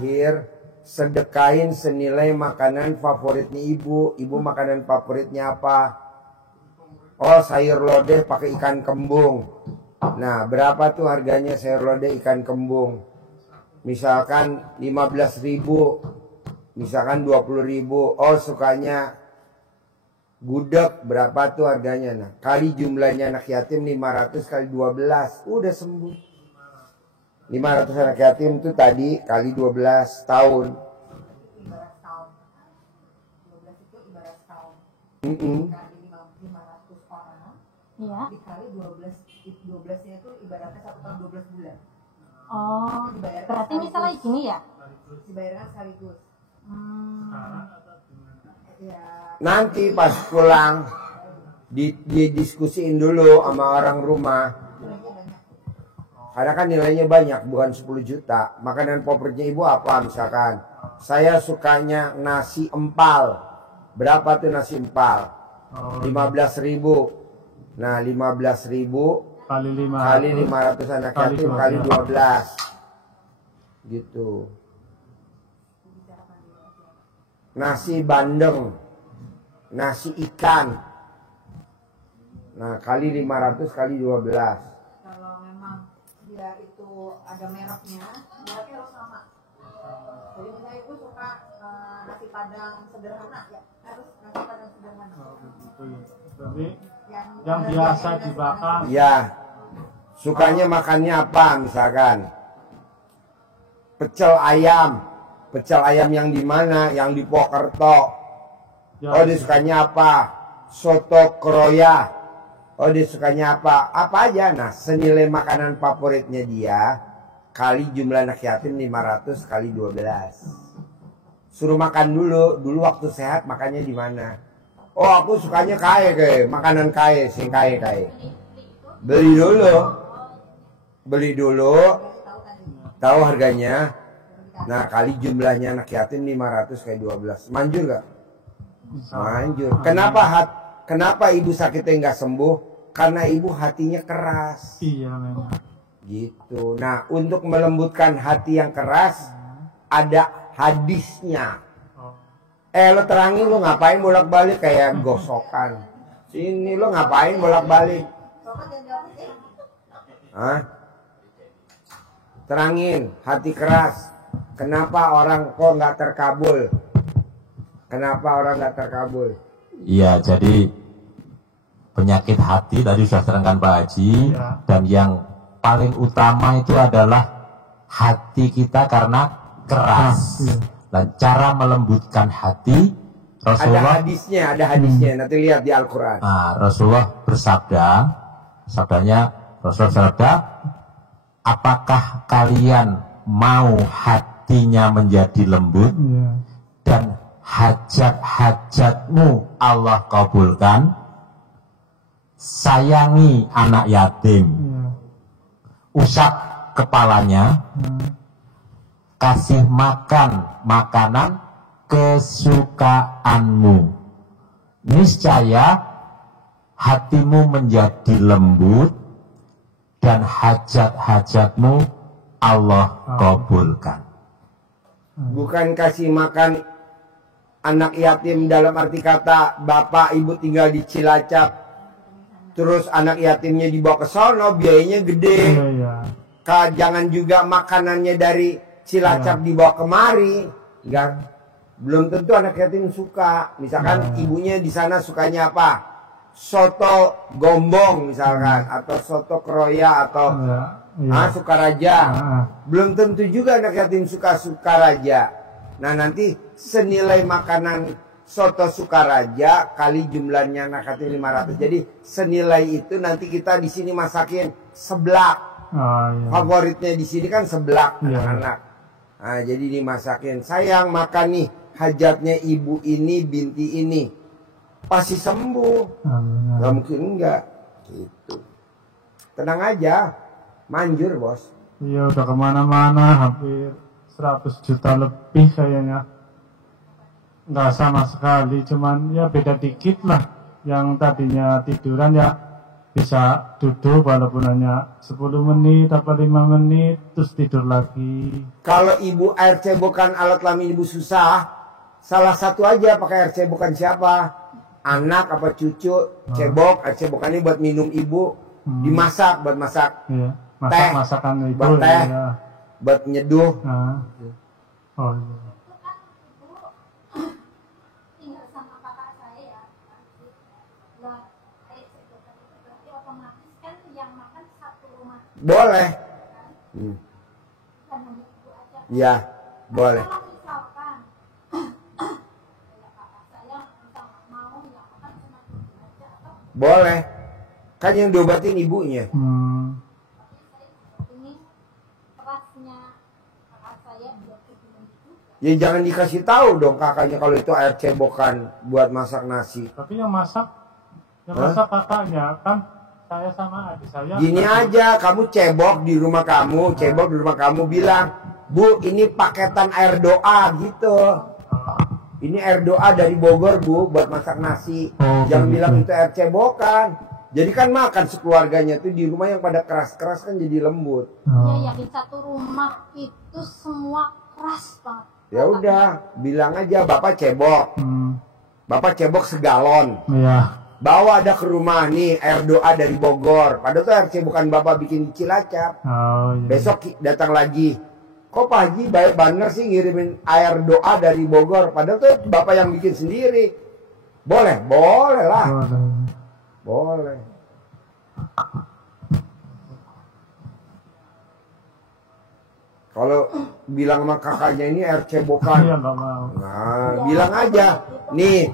lahir, sedekain senilai makanan favoritnya ibu. Ibu makanan favoritnya apa? Oh, sayur lodeh pakai ikan kembung. Nah, berapa tuh harganya sayur lodeh ikan kembung? Misalkan 15.000, misalkan 20.000. Oh, sukanya gudeg, berapa tuh harganya? Nah, kali jumlahnya anak yatim 500 kali 12, udah sembuh. 500 anak yatim itu tadi kali 12 tahun. Ibarat tahun. 12 itu ibarat tahun. Dikali 500 orang. Iya. Dikali 12-nya itu ibaratnya 1 tahun 12 bulan. Oh, berarti misalnya gini ya? Dibayarkan sekaligus. Ya. Nanti pas pulang didiskusiin dulu sama orang rumah. Karena kan nilainya banyak, bukan 10 juta. Makanan favoritnya ibu apa misalkan? Saya sukanya nasi empal. Berapa tuh nasi empal? 15.000. Nah, 15.000 kali 500 anak yatim kali 12. Gitu. Nasi bandeng, nasi ikan. Nah, kali 500 kali 12. Kalau memang dia itu ada mereknya harus sama. Jadi misalnya ibu suka nasi padang sederhana, ya harus nasi padang sederhana. Jadi yang biasa dibakar. Ya, sukanya makannya apa misalkan? Pecel ayam. Pecel ayam yang di mana? Yang di Pokerto. Oh, dia sukanya apa? Soto kroya. Oh, dia sukanya apa? Apa aja. Nah, senilai makanan favoritnya dia kali jumlah anak yatim 500 kali 12. Suruh makan dulu. Dulu waktu sehat makannya di mana? Oh, aku sukanya kae, makanan kae, sing kae. Beli dulu. Tahu harganya. Nah, kali jumlahnya anak yatim 500 kali 12. Manjur gak? Manjur. Kenapa ibu sakitnya nggak sembuh? Karena ibu hatinya keras. Iya memang. Gitu. Nah, untuk melembutkan hati yang keras ada hadisnya. Lo terangin, lo ngapain bolak-balik kayak gosokan. Sini lo ngapain bolak-balik? Hah? Terangin, hati keras. Kenapa orang kok nggak terkabul? Kenapa orang nggak terkabul? Iya, jadi penyakit hati tadi sudah terangkan Pak Haji ya. Dan yang paling utama itu adalah hati kita karena keras. Ya. Dan cara melembutkan hati, Rasulullah ada hadisnya. Nanti lihat di Al-Quran. Nah, Rasulullah sabdanya Rasulullah bersabda, apakah kalian mau hatinya menjadi lembut dan hajat-hajatmu Allah kabulkan? Sayangi anak yatim, usap kepalanya, kasih makan makanan kesukaanmu, niscaya hatimu menjadi lembut dan hajat-hajatmu Allah kabulkan. Bukan kasih makan anak yatim dalam arti kata bapak ibu tinggal di Cilacap, terus anak yatimnya dibawa ke sono, biayanya gede. Jangan juga makanannya dari Cilacap dibawa kemari. Enggak, belum tentu anak yatim suka. Misalkan ibunya di sana sukanya apa? Soto gombong misalkan, atau soto kroya, atau Sukaraja. Belum tentu juga anak yatim suka Sukaraja. Nah, nanti senilai makanan soto Sukaraja kali jumlahnya anak yatim 500. Jadi senilai itu nanti kita di sini masakin seblak. Favoritnya di sini kan seblak anak-anak. Nah, jadi dimasakin. Sayang makan nih hajatnya ibu ini, binti ini. Pasti sembuh. Gak mungkin enggak. Gitu. Tenang aja. Manjur bos. Iya udah kemana-mana, hampir 100 juta lebih kayaknya. Nggak sama sekali, cuman ya beda dikit lah. Yang tadinya tiduran ya bisa duduk walaupun hanya 10 menit atau 5 menit terus tidur lagi. Kalau ibu air cebokan alat kelamin ibu susah, salah satu aja pakai air cebokan siapa? Anak apa cucu, cebok, air cebokan ini buat minum ibu, dimasak buat masak. Iya. Teh, Masakan itu buat teh, ya. buat nyeduh. Oh iya. Boleh. Ya, boleh. Boleh. Kan yang diobatin ibunya. Ya jangan dikasih tahu dong kakaknya kalau itu air cebokan buat masak nasi. Tapi yang masak kakaknya kan saya sama adik saya. Gini aja, kamu cebok di rumah kamu, bilang, Bu, ini paketan air doa gitu. Ini air doa dari Bogor, Bu, buat masak nasi. Jangan bilang itu air cebokan. Jadi kan makan sekeluarganya tuh di rumah yang pada keras-keras kan jadi lembut. Iya, di satu rumah itu semua keras banget. Ya udah, bilang aja Bapak cebok. Bapak cebok segalon. Iya. Bawa ada ke rumah nih air doa dari Bogor. Padahal tuh air cebokan Bapak bikin di Cilacap. Oh, iya. Besok datang lagi. Kok Pak Haji baik bener sih ngirimin air doa dari Bogor? Padahal tuh Bapak yang bikin sendiri. Boleh? Boleh lah. Boleh. Kalau bilang sama kakaknya ini air cebokan. Iya, nggak mau. Nah, bilang aja. Nih,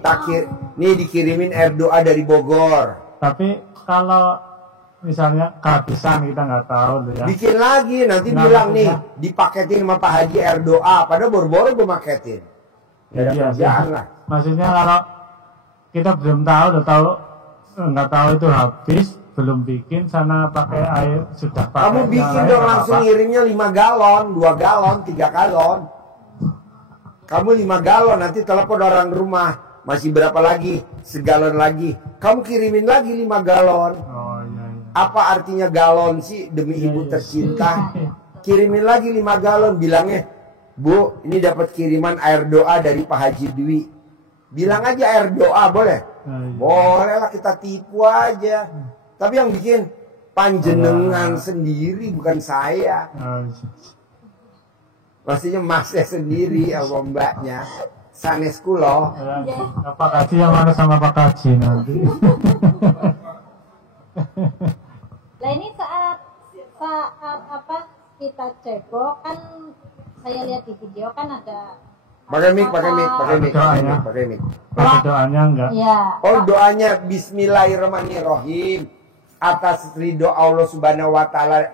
nih dikirimin air doa dari Bogor. Tapi kalau misalnya kehabisan kita nggak tahu tuh ya. Bikin lagi, nanti bilang nih, dipaketin sama Pak Haji air doa. Padahal boro-boro gue maketin. Ya ada kerjaan lah. Maksudnya kalau kita belum tahu, nggak tahu itu habis, belum bikin sana pakai air sudah pakai. Kamu bikin dong langsung ngirimnya 5 galon, 2 galon, 3 galon. Kamu 5 galon, nanti telepon orang rumah. Masih berapa lagi? Segalon lagi. Kamu kirimin lagi 5 galon. Oh, iya. Apa artinya galon sih demi ibu tercinta? Kirimin lagi 5 galon. Bilangnya, Bu, ini dapat kiriman air doa dari Pak Haji Dwi. Bilang aja air doa, boleh? Boleh lah, kita tipu aja. Tapi yang bikin panjenengan sendiri, bukan saya. Maksudnya masnya sendiri sama mbaknya. Sanes kulo. Pak Kaji yang mana sama Pak Kaji nanti. Nah ini saat apa kita cebok kan saya lihat di video kan ada pakai mic. Pakai doanya enggak? Iya. Oh, doanya Bismillahirrahmanirrahim atas ridho Allah Subhanahu wa taala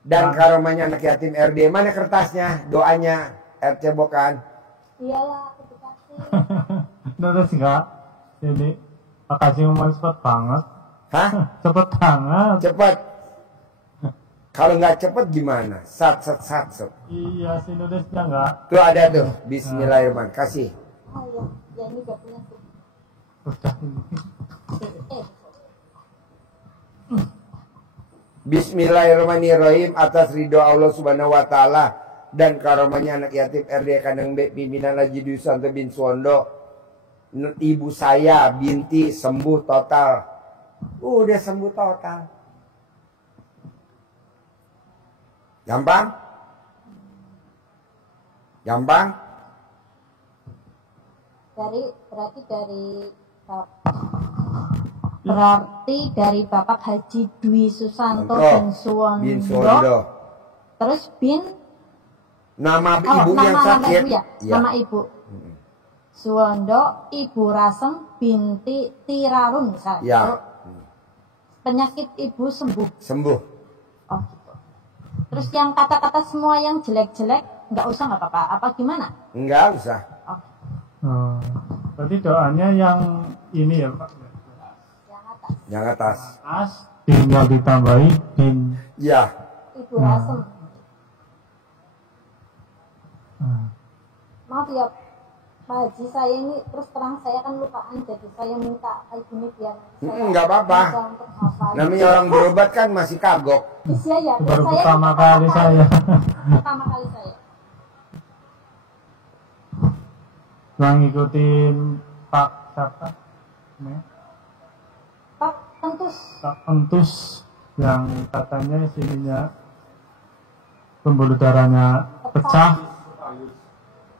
dan karomanya anak yatim RD. Mana kertasnya? Doanya air cebokan. Iyalah, aku dikasih. Terus enggak? Ini Pak Kaji ngomong cepet banget. Hah? Cepet banget. Cepet. Kalau nggak cepet gimana? Sat. Iya, si nulisnya enggak. Tuh ada tuh. Bismillahirrahmanirrahim. Kasih. Oh iya, ya ini gak punya sih. Udah ini. Bismillahirrahmanirrahim atas ridho Allah Subhanahu wa taala dan karomanya anak yatim RD Kandang B pimpinan Haji Dwi Suwanto bin Suwondo. Ibu saya Binti sembuh total. Udah sembuh total. Gampang? Berarti dari Bapak Haji Dwi Susanto bin Suwondo. Terus nama ibu yang sakit. Nama ibu. Suwondo, Ibu Rasem binti Tirarun misalnya. Ya. Penyakit ibu sembuh. Oh gitu. Terus yang kata-kata semua yang jelek-jelek nggak usah nggak apa-apa. Apa gimana? Nggak usah. Oh. Berarti doanya yang ini ya Pak. Yang atas. Tinggal ditambahi bin. Ya. Ibu Rasem. Maaf ya Pak Haji, saya ini terus terang saya kan lupaan, jadi saya minta kayak gini biar saya nggak apa-apa. Namanya orang berobat kan masih kagok. Iya ya, Baru saya pertama kali saya. pertama kali saya. Yang ngikutin Pak siapa? Nih, Pak Entus. Pak Entus yang katanya sininya pembuluh darahnya pecah.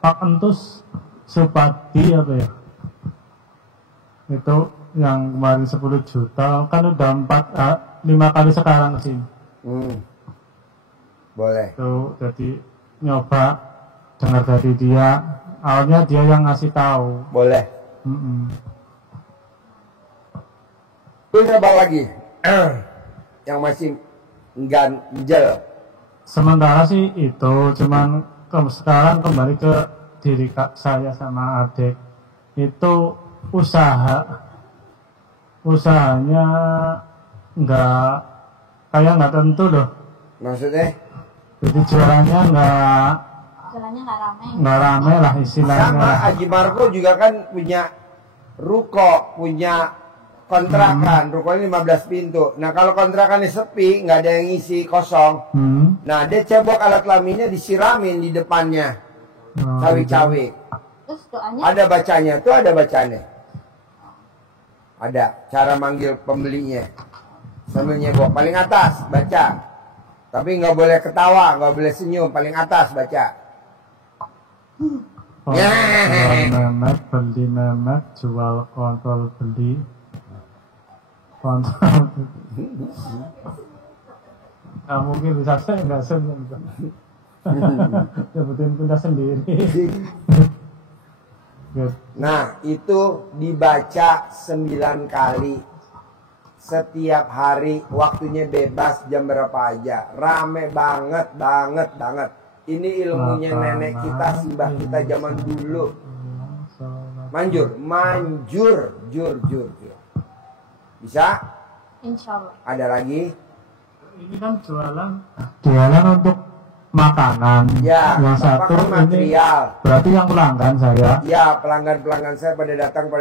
Pak Entus Supadi apa ya? Itu yang kemarin 10 juta kan udah 5 kali sekarang sih. Boleh. Tuh jadi nyoba dengar dari dia. Awalnya dia yang ngasih tahu. Boleh. Terus apa lagi? Yang masih ganjel. Sementara sih itu, cuman sekarang kembali ke diri saya sama adik. Itu usahanya nggak tentu loh. Maksudnya? Jadi jualannya nggak rame lah istilahnya. Sama Haji Marco juga kan punya ruko, punya kontrakan. Rukonya 15 pintu. Nah kalau kontrakannya sepi, nggak ada yang ngisi, kosong. Nah dia cebok alat kelaminnya, disiramin di depannya. Cawe-cawe. Ada bacanya, tuh ada bacanya. Ada cara manggil pembelinya. Sambil nyebok, paling atas baca. Tapi nggak boleh ketawa, nggak boleh senyum, paling atas baca. Memet beli memet, jual kontrol beli kontrol. Nggak mungkin bisa saya nggak senyum. Sebutin punya sendiri. Nah itu dibaca 9 kali setiap hari, waktunya bebas jam berapa aja. Rame banget. Ini ilmunya nenek kita, simbah kita zaman dulu. Manjur. Bisa? Insya Allah. Ada lagi? Ini kan jualan untuk makanan. Ya, yang satu kan material. Ini berarti yang pelanggan saya. Ya, pelanggan saya pada datang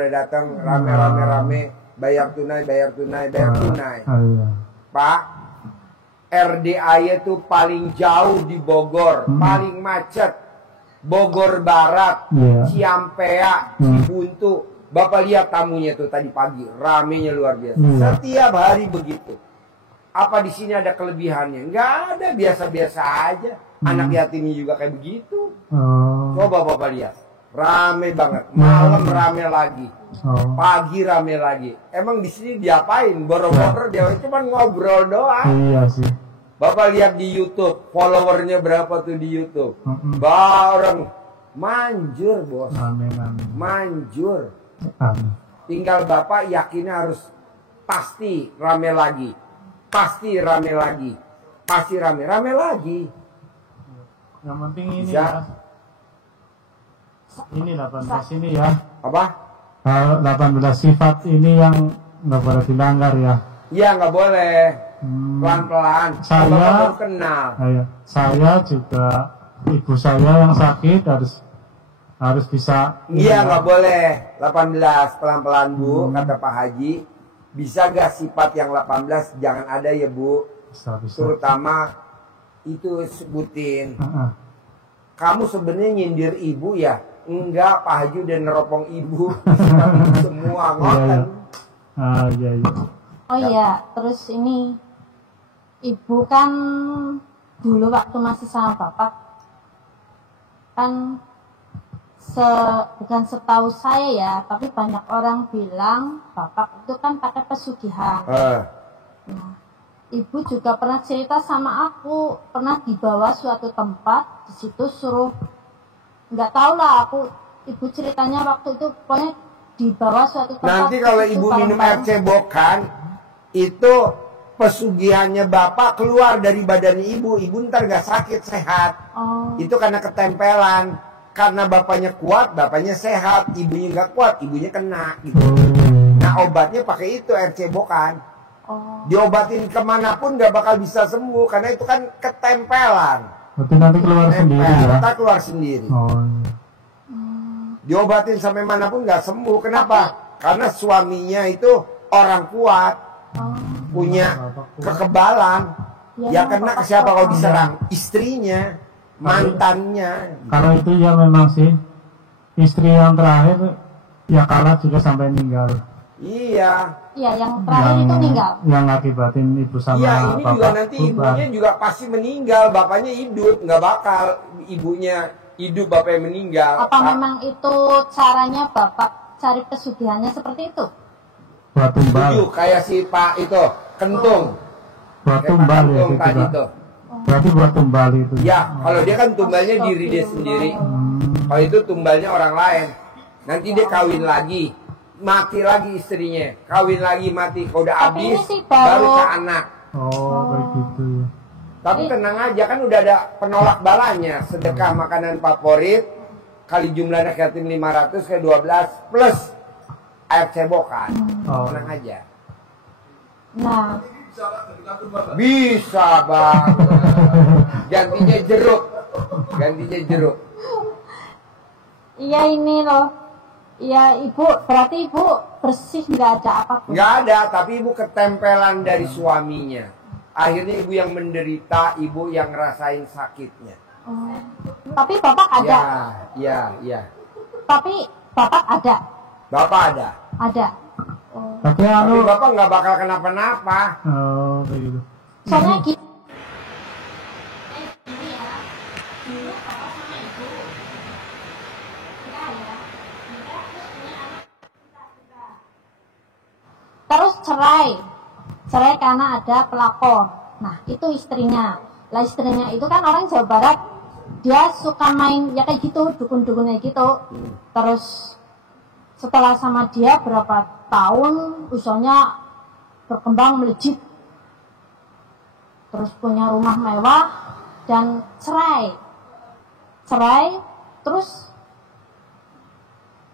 rame. Bayar tunai. Iya. Pak, RDAY itu paling jauh di Bogor, paling macet. Bogor Barat, Ciampea, Cibuntu. Bapak lihat tamunya tuh tadi pagi, ramenya luar biasa. Setiap hari begitu. Apa di sini ada kelebihannya? Nggak ada, biasa-biasa aja. Anak yatimnya juga kayak begitu. Coba Bapak lihat, rame banget. Malam rame lagi, pagi rame lagi. Emang di sini diapain? Boro-boro dia cuma ngobrol doang. Iya sih. Bapak lihat di YouTube, followernya berapa tuh di YouTube? Bareng manjur bos, manjur. Tinggal Bapak yakinnya harus pasti rame lagi. Rame lagi. Yang penting ini bisa. Ya. Ini 18 ini ya. Apa? 18 sifat ini yang nggak boleh dilanggar ya. Iya nggak boleh. Pelan-pelan. Saya baru kenal. Saya juga ibu saya yang sakit harus bisa. Iya nggak boleh. 18 pelan-pelan Bu, kata Pak Haji. Bisa gak sifat yang 18 jangan ada ya Bu. Bisa. Terutama itu sebutin. Kamu sebenarnya nyindir ibu ya? Enggak, Pak Haji udah neropong ibu. Semua ngoten. Iya. Oh iya, terus ini ibu kan dulu waktu masih sama bapak kan bukan setahu saya ya, tapi banyak orang bilang bapak itu kan pakai pesugihan. Nah, ibu juga pernah cerita sama aku, pernah dibawa suatu tempat, di situ suruh, nggak tahu lah aku, ibu ceritanya waktu itu pokoknya dibawa suatu tempat. Nanti kalau ibu minum air cebokan, itu pesugihannya bapak keluar dari badan ibu ntar gak sakit, sehat. Itu karena ketempelan. Karena bapaknya kuat, bapaknya sehat, ibunya nggak kuat, ibunya kena gitu. Nah obatnya pakai itu air cebokan. Diobatin kemanapun nggak bakal bisa sembuh karena itu kan ketempelan. Berarti nanti keluar sendiri ya? Kita keluar sendiri. Diobatin sampai manapun nggak sembuh. Kenapa? Karena suaminya itu orang kuat, punya kekebalan. Ya kena ke siapa kalau diserang? Istrinya, mantannya. Kalau itu ya memang sih istri yang terakhir ya kalah juga sampai meninggal. Iya. Iya, yang terakhir itu meninggal. Yang ngakibatin ibu sama iya, ini bapak. juga nanti ibunya juga pasti meninggal, bapaknya hidup, nggak bakal ibunya hidup, bapaknya meninggal. Apa memang itu caranya bapak cari pesugihannya seperti itu? Buat tumbal. Setuju, kayak si Pak itu, Kentung. Buat tumbal ya Kentung itu tadi Pak. tuh. Berarti buat tumbal itu. Ya, kalau dia kan tumbalnya diri dia sendiri. Kalau itu tumbalnya orang lain. Nanti dia kawin lagi, mati lagi istrinya, kawin lagi mati. Kalau udah Tapi habis, ini sih baru ke anak. Oh, kayak gitu ya. Tapi tenang aja, kan udah ada penolak balanya. Sedekah makanan favorit kali jumlah anak yatim 500 ke 12 plus air cebokan. Tenang aja. Nah, Bisa bang. Gantinya jeruk. Gantinya jeruk. iya ini loh. Iya ibu, berarti ibu bersih nggak ada apapun. Nggak ada, tapi ibu ketempelan dari suaminya. Akhirnya ibu yang menderita, ibu yang ngerasain sakitnya. Oh. Tapi bapak ada. Ya. Tapi bapak ada. Bapak ada. Ada. Oh. Tapi Tapi bapak nggak bakal kenapa-napa. Oh, kayak gitu. Soalnya gitu. Terus cerai karena ada pelakor. Nah itu istrinya. Lah istrinya itu kan orang Jawa Barat, dia suka main ya kayak gitu, dukun-dukunnya gitu. Terus setelah sama dia berapa tahun, usianya berkembang melejit. Terus punya rumah mewah dan cerai, terus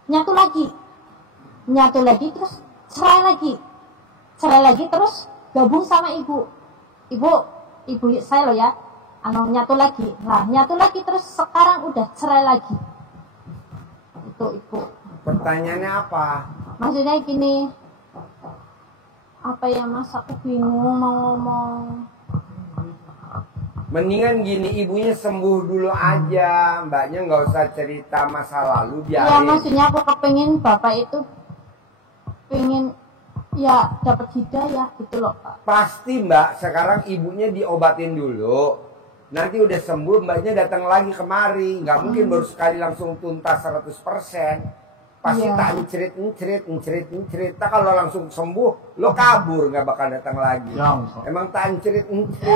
nyatu lagi, terus cerai lagi, terus gabung sama ibu saya loh ya, nyatu lagi, terus sekarang udah cerai lagi. Itu ibu. Pertanyaannya apa? Maksudnya gini, apa ya mas, aku bingung mau ngomong. Mendingan gini, ibunya sembuh dulu aja, mbaknya nggak usah cerita masa lalu, biarin. Ya maksudnya aku kepengin bapak itu pengen ya dapat hidayah gitu loh Pak. Pasti mbak, sekarang ibunya diobatin dulu. Nanti udah sembuh, mbaknya datang lagi kemari. Nggak mungkin baru sekali langsung tuntas 100%. Pasti tak encerit. Tak kalau langsung sembuh, lo kabur, nggak bakal datang lagi. Ya, emang tak encerit aja.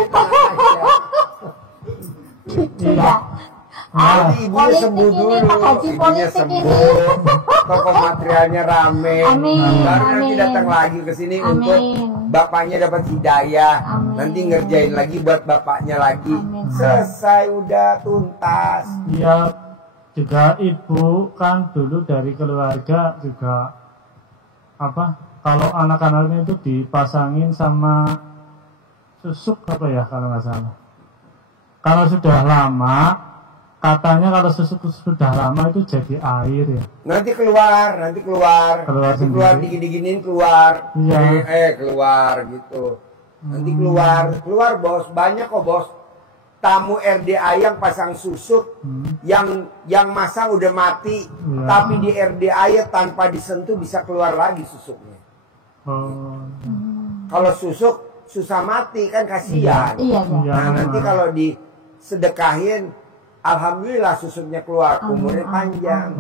Iya. Nanti ibunya sembuh dulu, ibunya sembuh, toko materialnya rame, baru nanti datang lagi ke sini untuk bapaknya dapat hidayah, nanti ngerjain lagi buat bapaknya lagi, selesai udah tuntas. Iya, juga ibu kan dulu dari keluarga juga apa? Kalau anak-anaknya itu dipasangin sama susuk apa ya kalau nggak salah. Kalau sudah lama, katanya kalau susuk sudah lama itu jadi air ya. Nanti keluar digini-giniin keluar. Iya. Keluar gitu. Nanti keluar bos, banyak kok bos. Tamu RDA yang pasang susuk, yang masang udah mati, tapi di RDA tanpa disentuh bisa keluar lagi susuknya. Kalau susuk susah mati kan kasihan. Iya. Nah nanti kalau disedekahin, alhamdulillah susuknya keluar, umurnya panjang.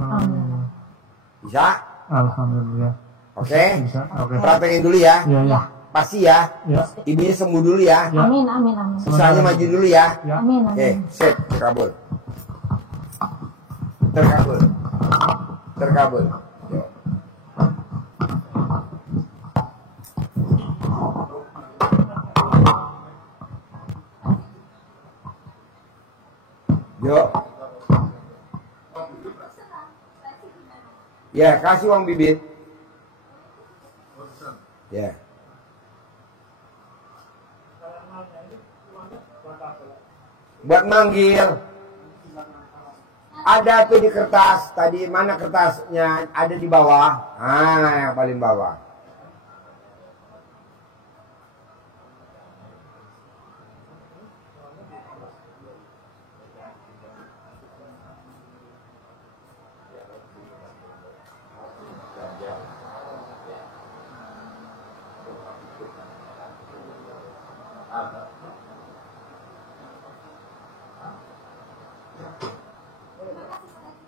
Bisa? Alhamdulillah. Oke? Bisa. Oke. Praktekin dulu ya. Iya. Pasti ya. Ya. Ibunya sembuh dulu ya. Amin. Usahanya maju dulu ya. Ya. Amin. Oke, sip, terkabul. Yuk. Yuk. Ya, kasih uang bibit. Ya. Buat manggil. Ada tuh di kertas. Tadi mana kertasnya? Ada di bawah. Yang paling bawah.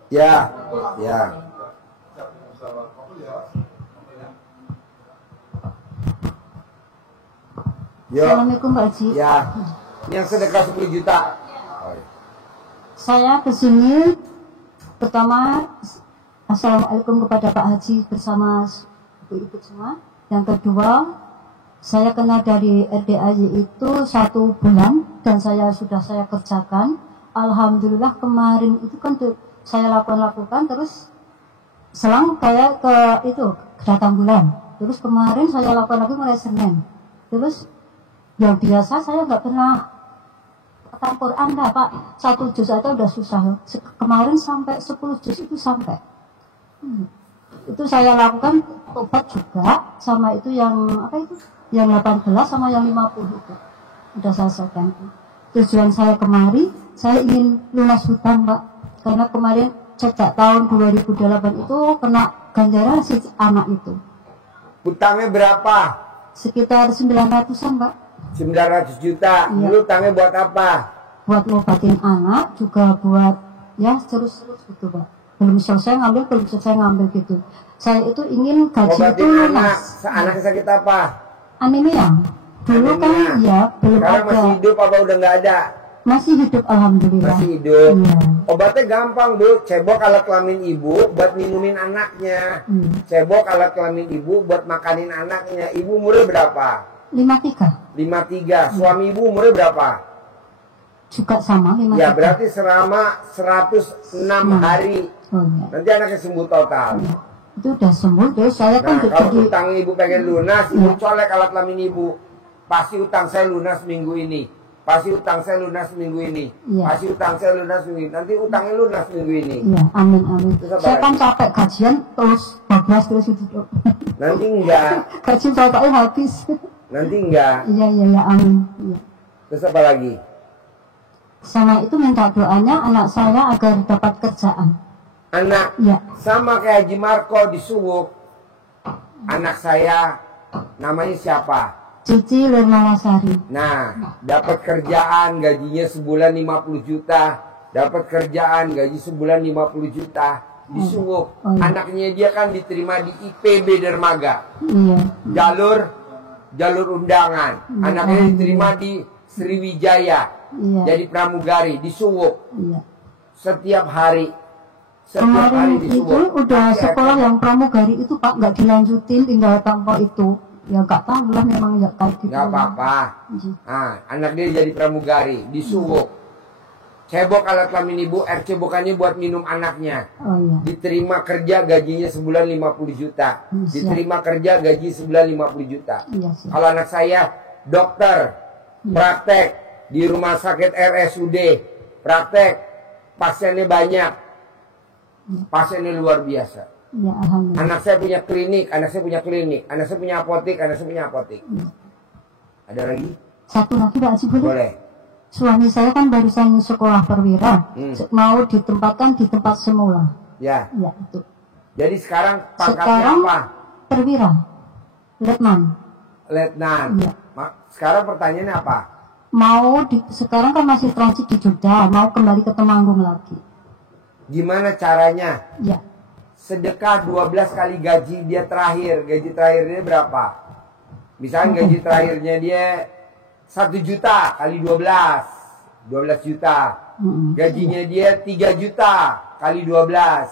Ya. Assalamualaikum Pak Haji. Ya. Yang sedekah 10 juta. Saya kesini pertama Assalamualaikum kepada Pak Haji bersama ibu-ibu semua. Yang kedua, saya kena dari RDAY itu 1 bulan dan saya kerjakan. Alhamdulillah kemarin itu kan saya lakukan terus selang kayak ke itu datang bulan. Terus kemarin saya lakukan lagi mulai Senin. Terus yang biasa saya nggak pernah khatam Quran dah Pak. 1 juz aja udah susah. Kemarin sampai 10 juz itu sampai. Itu saya lakukan tobat juga sama itu yang apa itu? Yang 18 sama yang 50 itu. Udah saya selesaikan. Tujuan saya kemari, saya ingin lunas hutang Pak. Karena kemarin sejak tahun 2008 itu kena ganjaran si anak itu. Hutangnya berapa? Sekitar 900-an Pak. 900 juta. Iya. Lu hutangnya buat apa? Buat ngobatin anak, juga buat ya terus gitu Pak. Belum selesai ngambil gitu. Saya itu ingin gaji itu lunas. Anaknya sakit apa? Anemia. Dulu kan ya belum sekarang ada. Masih hidup apa udah nggak ada? Masih hidup alhamdulillah. Masih hidup. Iya. Obatnya gampang Bu, cebok alat kelamin ibu buat minumin anaknya. Cebok alat kelamin ibu buat makanin anaknya. Ibu umurnya berapa? 53. 53. Suami ibu umurnya berapa? Juga sama 53. Ya berarti selama 106 hari. Oh, iya. Nanti anaknya sembuh total. Iya. Itu udah sembuh, terus saya kan Kalau jadi utang ibu pengen lunas, ibu colek alat kelamin ibu. Pasti utang saya lunas minggu ini. Pasti utang saya lunas minggu ini. Iya. Pasti utang saya lunas minggu ini. Nanti utangnya lunas minggu ini. Iya, amin. Saya kan lagi? capek gajian terus bablas terus itu. Nanti enggak. Gaji bapaknya habis. Nanti enggak. Iya, amin. Iya. Terus apa lagi? Sama itu minta doanya anak saya agar dapat kerjaan. Anak. Iya. Sama kayak Haji Marco di Suwuk. Anak saya namanya siapa? Cici Lermalasari. Nah, dapat kerjaan gajinya sebulan 50 juta. Dapat kerjaan gaji sebulan 50 juta di Suwuk. Oh, iya. Anaknya dia kan diterima di IPB Dermaga. Iya. Jalur undangan. Iya, Anaknya diterima di Sriwijaya. Iya. Jadi pramugari di Suwuk. Iya. Setiap hari Kemarin di itu Suwuk. udah Pasti sekolah ada. yang pramugari itu Pak nggak dilanjutin, tinggal tanpa itu. Ya nggak tahu lah memang ya kayak gitu. Nggak apa-apa. Nah, anak dia jadi pramugari di Suwuk. Cebok alat kelamin ibu, air cebokannya buat minum anaknya. Oh iya. Diterima kerja gajinya sebulan 50 juta. Siap. Diterima kerja gaji sebulan 50 juta. Iya sih. Kalau anak saya dokter, praktek di rumah sakit RSUD, praktek, pasiennya banyak, pasiennya luar biasa. Ya alhamdulillah. Anak saya punya klinik, anak saya punya klinik, anak saya punya apotek, anak saya punya apotek. Ada lagi? Satu lagi Pak Haji boleh? Boleh. Suami saya kan barusan sekolah perwira, mau ditempatkan di tempat semula. Ya. Ya itu. Jadi sekarang pangkatnya Sekarang apa? perwira, letnan. Letnan. Ya. Sekarang pertanyaannya apa? Sekarang kan masih transit di Jogja, mau kembali ke Temanggung lagi. Gimana caranya? Ya. Sedekah 12 kali gaji dia terakhir. Gaji terakhirnya berapa? Misalnya gaji terakhirnya dia 1 juta kali 12. 12 juta. Gajinya dia 3 juta kali 12.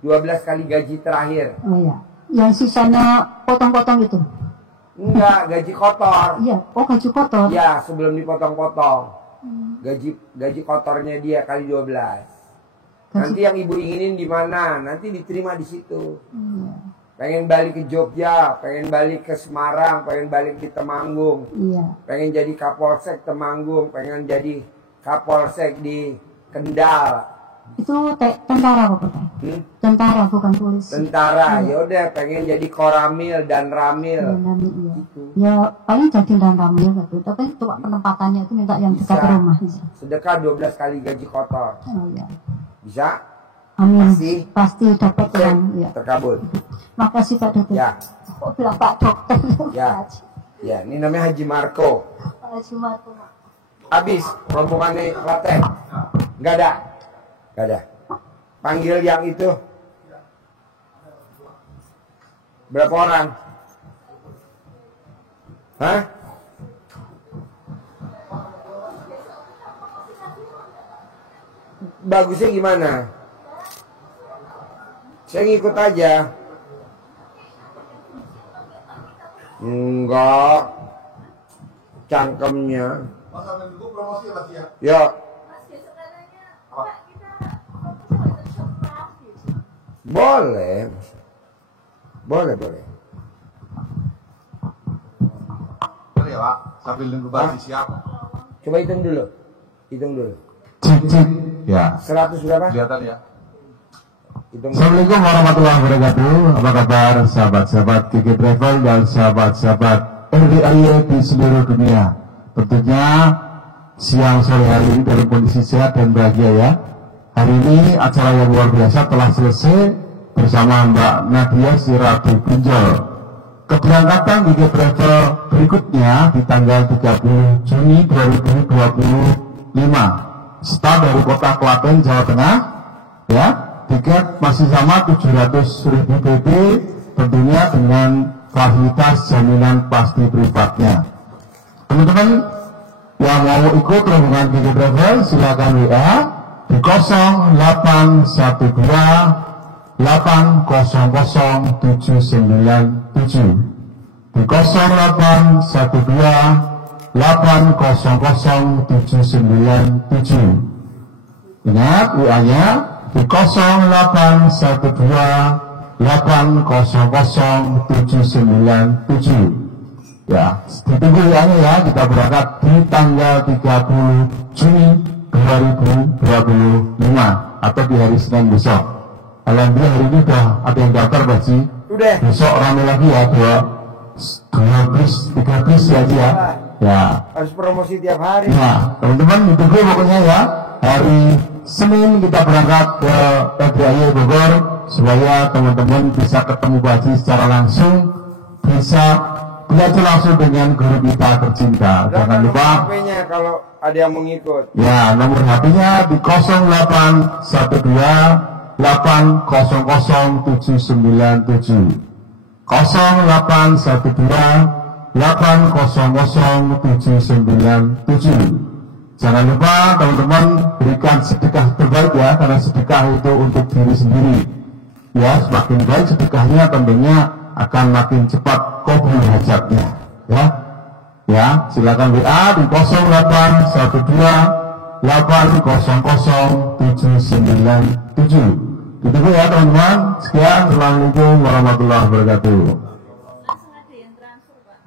12 kali gaji terakhir. Oh ya. Yang sisanya potong-potong itu. Enggak, gaji kotor. Iya, gaji kotor. Ya, sebelum dipotong-potong. Gaji kotornya dia kali 12. Nanti yang ibu inginin di mana? Nanti diterima di situ. Pengen balik ke Jogja, pengen balik ke Semarang, pengen balik di Temanggung. Iya. Pengen jadi Kapolsek Temanggung, pengen jadi Kapolsek di Kendal. Itu tentara kok, Pak. Tentara bukan polisi. Tentara, ya udah pengen jadi koramil dan ramil. Iya. Ya paling jadi dan ramil gitu. Tapi itu penempatannya itu minta yang dekat rumah. Sedekah 12 kali gaji kotor. Oh iya. Bisa? Amin. Pasti dapat yang ya. Terkabul. Makasih Pak Dokter. Ya. Kok bilang Pak Dokter? Ya. Ya, ini namanya Haji Marco. Haji Marco. Habis rombongannya Klaten. Enggak ada. Enggak ada. Panggil yang itu. Berapa orang? Hah? Bagusnya gimana? Saya ngikut aja. Enggak. Cangkemnya. Mas sampai dulu promosi ya Mas ya? Ya. Boleh. Boleh. Boleh ya Pak, sambil nunggu Basi siap. Coba hitung dulu. Cik. Ya. 100 berapa? Kelihatan ya. Assalamualaikum warahmatullahi wabarakatuh. Apa kabar sahabat-sahabat Kiki Travel dan sahabat-sahabat RDIY di seluruh dunia. Tentunya siang sore hari ini dalam kondisi sehat dan bahagia ya. Hari ini acara yang luar biasa telah selesai bersama Mbak Nadia Siratu Pinjol. Keberangkatan Kiki Travel berikutnya di tanggal 30 Juni 2025. Start dari kota Klaten, Jawa Tengah ya. Tiket masih sama 700.000 PP, tentunya dengan fasilitas jaminan pasti privatnya. Teman-teman yang mau ikut rombongan Kiki Travel silakan WA di 0812 800 797 di 0812 800 797. Ingat WA-nya di 0812 800 797. Ya, ditunggu WA-nya ya. Kita berangkat di tanggal 30 Juni 2025 atau di hari Senin besok. Alhamdulillah hari ini udah ada yang daftar Pak Ji. Udah. Besok rame lagi ya, 2 bis, 3 bis ya Ji ya. Ya. Harus promosi tiap hari. Nah, teman-teman ditunggu pokoknya ya. Hari Senin kita berangkat ke RDIY Bogor supaya teman-teman bisa ketemu Pak Haji secara langsung, bisa belajar langsung dengan guru kita tercinta. Jangan lupa HP-nya kalau ada yang mengikut. ya, nomor HP-nya di 0812 800 797 0812 800 797. Jangan lupa teman-teman berikan sedekah terbaik ya, karena sedekah itu untuk diri sendiri ya. Semakin baik sedekahnya tentunya akan makin cepat kabul hajatnya ya. Ya, silakan WA di 0812 800 797. Ditunggu ya teman-teman. Sekian, assalamualaikum warahmatullahi wabarakatuh. Langsung ada yang transfer Pak.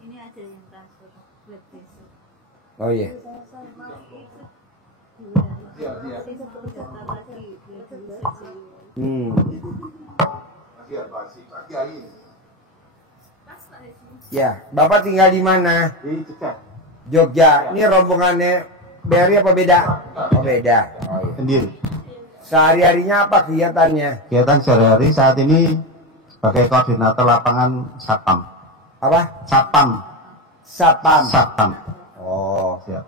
Ini ada yang transfer web besok. Oh iya. Ya, Bapak tinggal di mana? Di Jogja. Jogja. Ini rombongannya BRI apa beda? Oh beda. Oh, iya. Sendiri. Sehari-harinya apa kegiatannya? Kegiatan sehari-hari saat ini sebagai koordinator lapangan Satpam. Apa? Satpam. Satpam. Oh. Siap.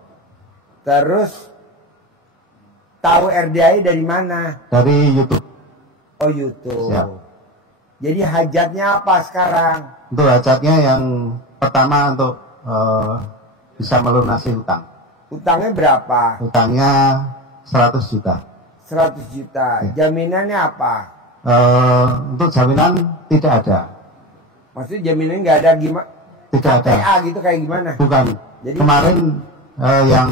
Terus tahu RDI dari mana? Dari YouTube. Oh YouTube. Siap. Jadi hajatnya apa sekarang? Untuk hajatnya yang pertama untuk bisa melunasi hutang. Utangnya berapa? Hutangnya 100 juta. 100 juta. Jaminannya apa? Untuk jaminan tidak ada. Maksudnya jaminannya nggak ada gimana? Tidak ada. TA gitu kayak gimana? Bukan. Jadi kemarin yang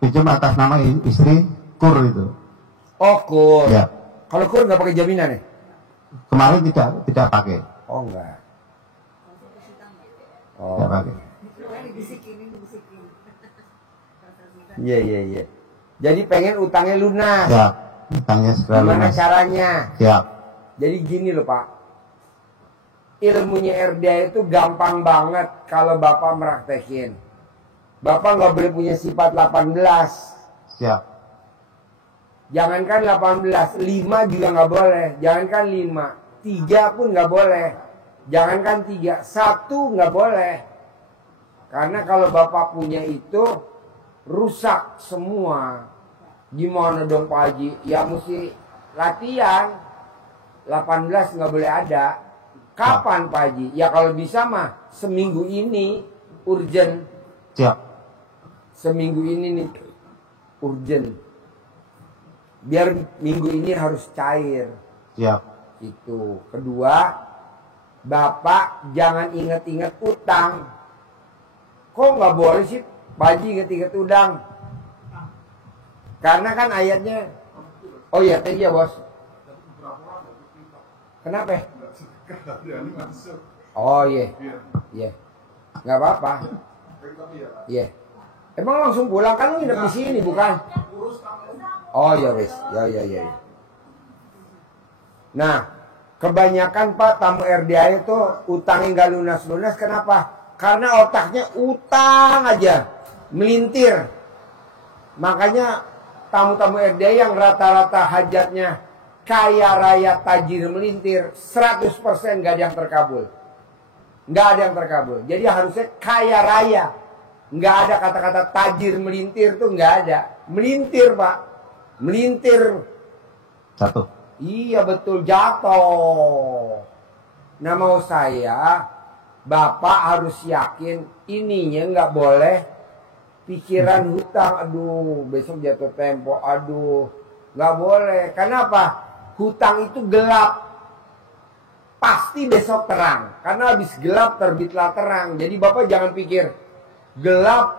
pinjam atas nama istri kur itu. Oh kur. Ya. Kalau kur nggak pakai jaminan ya? Kemarin tidak pakai. Oh enggak. Oh. Tidak pakai. Iya. Jadi pengen utangnya lunas. Siap. Utangnya segera lunas. Gimana caranya? Siap. Jadi gini loh Pak. Ilmunya RDA itu gampang banget kalau Bapak meraktekin. Bapak nggak boleh punya sifat 18. Siap. Jangankan 18, 5 juga nggak boleh. Jangankan 5, 3 pun nggak boleh. Jangankan 3, 1 nggak boleh. Karena kalau Bapak punya itu rusak semua. Gimana dong Pak Haji? Ya mesti latihan. 18 nggak boleh ada. Kapan Pak Haji? Ya kalau bisa mah seminggu ini urgent. Siap. Seminggu ini nih urgent. Biar minggu ini harus cair. Siap. Itu. Kedua, Bapak jangan ingat-ingat utang. Kok nggak boleh sih Pak Haji ingat-ingat utang? Karena kan ayatnya. Oh iya, thank you bos. Kenapa? Oh iya, iya, nggak apa-apa. Iya. Emang langsung pulang kan lu nginep di sini bukan? Oh iya wes, ya. Nah, kebanyakan Pak tamu RDA itu utangnya nggak lunas-lunas. Kenapa? Karena otaknya utang aja, melintir. Makanya tamu-tamu RDA yang rata-rata hajatnya kaya raya tajir melintir 100% nggak ada yang terkabul. Nggak ada yang terkabul. Jadi harusnya kaya raya. Nggak ada kata-kata tajir melintir tuh nggak ada. Melintir Pak. Melintir. Jatuh. Iya betul jatuh. Nah mau saya, Bapak harus yakin ininya nggak boleh pikiran hutang. Aduh besok jatuh tempo. Aduh nggak boleh. Kenapa? Hutang itu gelap. Pasti besok terang. Karena habis gelap terbitlah terang. Jadi Bapak jangan pikir gelap.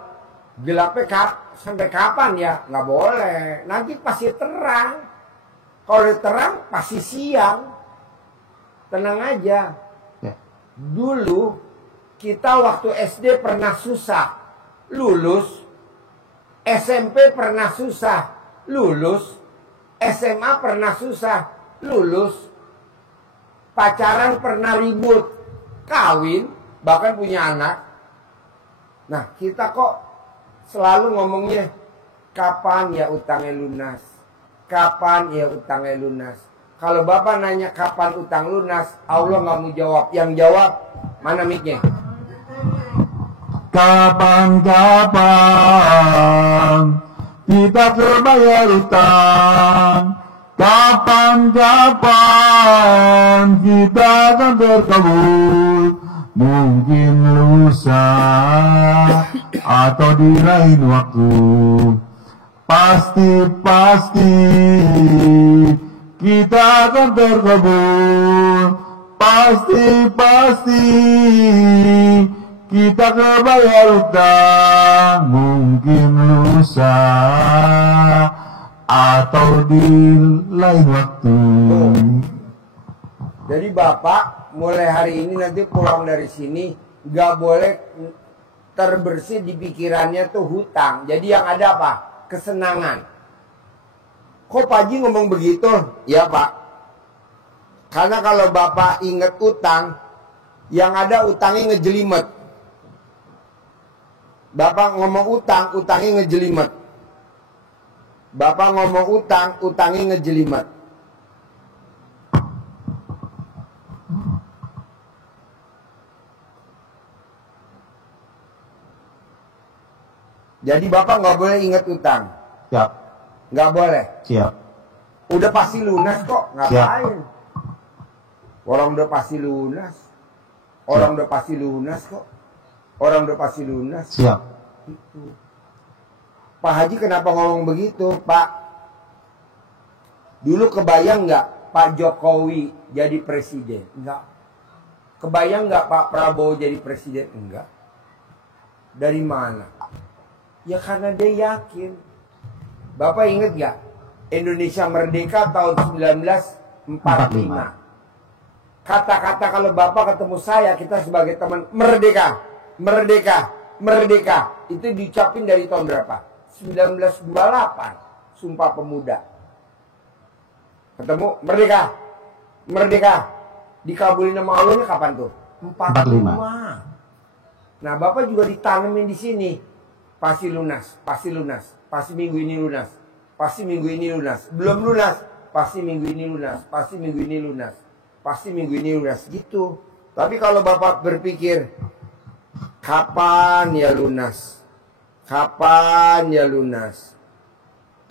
Gelapnya sampai kapan ya? Nggak boleh. Nanti pasti terang. Kalau terang pasti siang. Tenang aja. Ya. Dulu kita waktu SD pernah susah. Lulus. SMP pernah susah. Lulus. SMA pernah susah, lulus. Pacaran pernah ribut, kawin, bahkan punya anak. Nah kita kok selalu ngomongnya, kapan ya utangnya lunas? Kapan ya utangnya lunas? Kalau Bapak nanya kapan utang lunas, Allah nggak mau jawab. Yang jawab, mana mic-nya? Kapan-kapan kita terbayar utang, kapan-kapan kita akan terkabul. Mungkin lusa atau di lain waktu. Pasti kita akan terkabul. Pasti kita kebayar utang. Mungkin lusa atau di lain waktu. Jadi Bapak mulai hari ini nanti pulang dari sini gak boleh terbersih di pikirannya tuh hutang. Jadi yang ada apa? Kesenangan. Kok Pak Haji ngomong begitu? Ya Pak. Karena kalau Bapak ingat utang, yang ada utangnya ngejelimet. Bapak ngomong utang, utangnya ngejelimet. Bapak ngomong utang, utangnya ngejelimet. Jadi Bapak nggak boleh ingat utang. Siap. Nggak boleh. Siap. Udah pasti lunas kok, ngapain? Orang udah pasti lunas. Orang udah pasti lunas kok. Orang udah pasti lunas. Siap. Itu. Pak Haji kenapa ngomong begitu, Pak? Dulu kebayang nggak Pak Jokowi jadi presiden? Enggak. Kebayang nggak Pak Prabowo jadi presiden? Enggak. Dari mana? Ya karena dia yakin. Bapak ingat nggak? Indonesia merdeka tahun 1945. Kata-kata kalau Bapak ketemu saya, kita sebagai teman, merdeka, merdeka, merdeka. Itu diucapin dari tahun berapa? 1928. Sumpah Pemuda. Ketemu merdeka. Merdeka. Dikabulin sama Allahnya kapan tuh? 45. Nah, Bapak juga ditanemin di sini. Pasti lunas, pasti lunas. Pasti minggu ini lunas. Pasti minggu ini lunas. Belum lunas, pasti minggu ini lunas. Pasti minggu ini lunas. Pasti minggu ini lunas gitu. Tapi kalau Bapak berpikir, kapan ya lunas? Kapan ya lunas?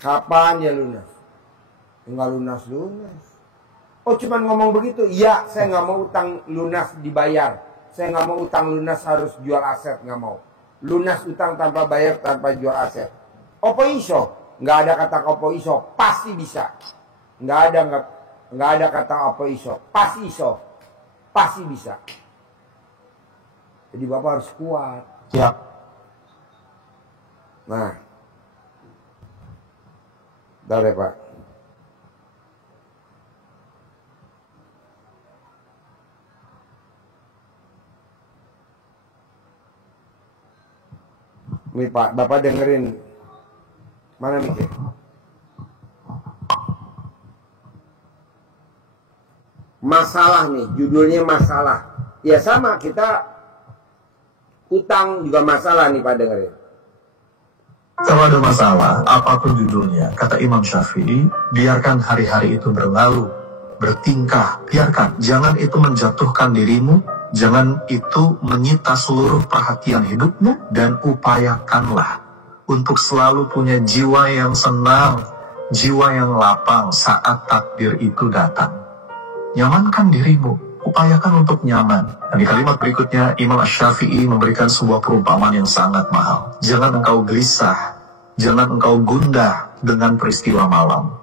Kapan ya lunas? Enggak lunas-lunas. Oh, cuman ngomong begitu? Iya, saya nggak mau utang lunas dibayar. Saya nggak mau utang lunas harus jual aset, nggak mau. Lunas utang tanpa bayar, tanpa jual aset. Opo iso? Nggak ada kata opo iso. Pasti bisa. Nggak ada kata opo iso. Pasti iso. Pasti bisa. Jadi Bapak harus kuat. Siap. Nah, bentar ya Pak. Nih Pak, Bapak dengerin. Mana mikir? Masalah nih, judulnya masalah. Ya sama, kita utang juga masalah nih Pak, dengerin. Kalau ada masalah, apapun judulnya, kata Imam Syafi'i, biarkan hari-hari itu berlalu, bertingkah, biarkan. Jangan itu menjatuhkan dirimu, jangan itu menyita seluruh perhatian hidupmu, dan upayakanlah untuk selalu punya jiwa yang senang, jiwa yang lapang saat takdir itu datang. Nyamankan dirimu, upayakan untuk nyaman. Dan di kalimat berikutnya, Imam Syafi'i memberikan sebuah perumpamaan yang sangat mahal. Jangan engkau gelisah, jangan engkau gundah dengan peristiwa malam.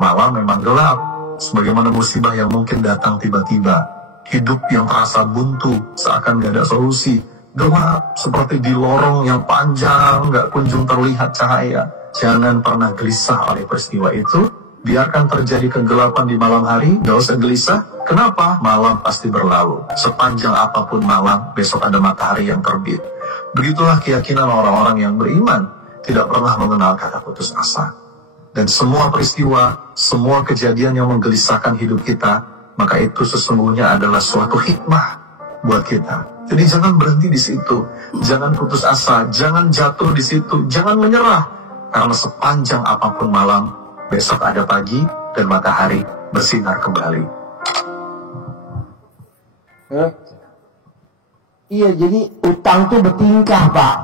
Malam memang gelap, sebagaimana musibah yang mungkin datang tiba-tiba. Hidup yang terasa buntu, seakan gak ada solusi. Gelap, seperti di lorong yang panjang, gak kunjung terlihat cahaya. Jangan pernah gelisah oleh peristiwa itu. Biarkan terjadi kegelapan di malam hari, gak usah gelisah. Kenapa? Malam pasti berlalu. Sepanjang apapun malam, besok ada matahari yang terbit. Begitulah keyakinan orang-orang yang beriman. Tidak pernah mengenal kata putus asa. Dan semua peristiwa, semua kejadian yang menggelisahkan hidup kita, maka itu sesungguhnya adalah suatu hikmah buat kita. Jadi jangan berhenti di situ, jangan putus asa, jangan jatuh di situ, jangan menyerah. Karena sepanjang apapun malam, besok ada pagi dan matahari bersinar kembali. Iya, jadi utang tuh bertingkah Pak.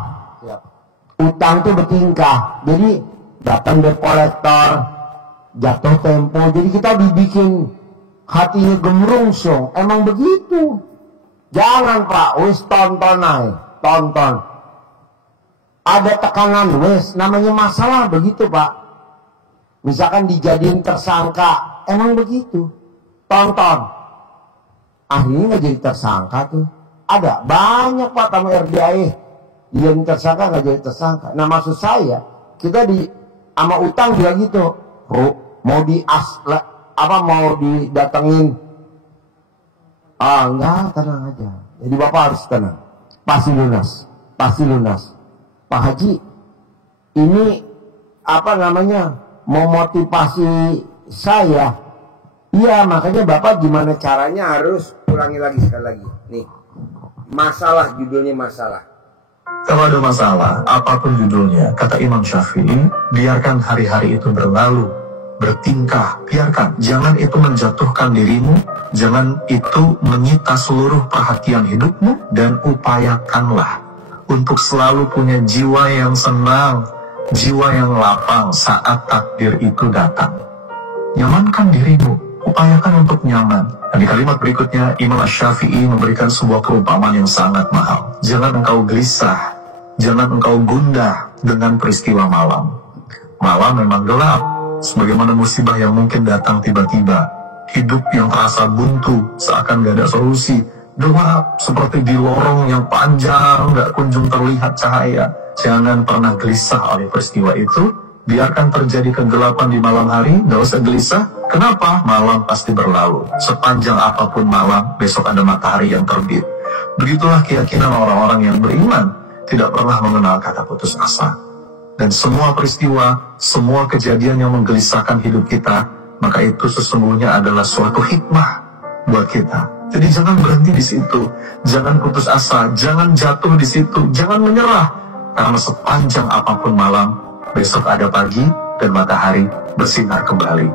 Utang tuh bertingkah. Jadi datang debt collector, jatuh tempo. Jadi kita dibikin hatinya gemerungsung. Emang begitu. Jangan Pak, wis tonton aja, tonton. Ada tekanan, wis namanya masalah begitu Pak. Misalkan dijadiin tersangka, emang begitu. Tonton. Akhirnya nggak jadi tersangka tuh. Ada banyak Pak tamu RDAE yang tersangka nggak jadi tersangka. Nah maksud saya, kita di sama utang juga gitu. Mau mau didatengin. Enggak, tenang aja. Jadi Bapak harus tenang. Pasti lunas. Pasti lunas. Pak Haji, ini memotivasi saya. Iya, makanya Bapak gimana caranya harus ulangi lagi sekali lagi. Nih, masalah, judulnya masalah. Kalau ada masalah, apapun judulnya, kata Imam Syafi'i, biarkan hari-hari itu berlalu, bertingkah, biarkan. Jangan itu menjatuhkan dirimu, jangan itu menyita seluruh perhatian hidupmu, dan upayakanlah untuk selalu punya jiwa yang senang, jiwa yang lapang saat takdir itu datang. Nyamankan dirimu, upayakan untuk nyaman. Dan di kalimat berikutnya, Imam Syafi'i memberikan sebuah perumpamaan yang sangat mahal. Jangan engkau gelisah, jangan engkau gundah dengan peristiwa malam. Malam memang gelap, sebagaimana musibah yang mungkin datang tiba-tiba. Hidup yang terasa buntu, seakan gak ada solusi. Gelap, seperti di lorong yang panjang, gak kunjung terlihat cahaya. Jangan pernah gelisah oleh peristiwa itu. Biarkan terjadi kegelapan di malam hari, gak usah gelisah. Kenapa? Malam pasti berlalu. Sepanjang apapun malam, besok ada matahari yang terbit. Begitulah keyakinan orang-orang yang beriman. Tidak pernah mengenal kata putus asa. Dan semua peristiwa, semua kejadian yang menggelisahkan hidup kita, maka itu sesungguhnya adalah suatu hikmah buat kita. Jadi jangan berhenti di situ, jangan putus asa, jangan jatuh di situ, jangan menyerah. Karena sepanjang apapun malam, besok ada pagi dan matahari bersinar kembali.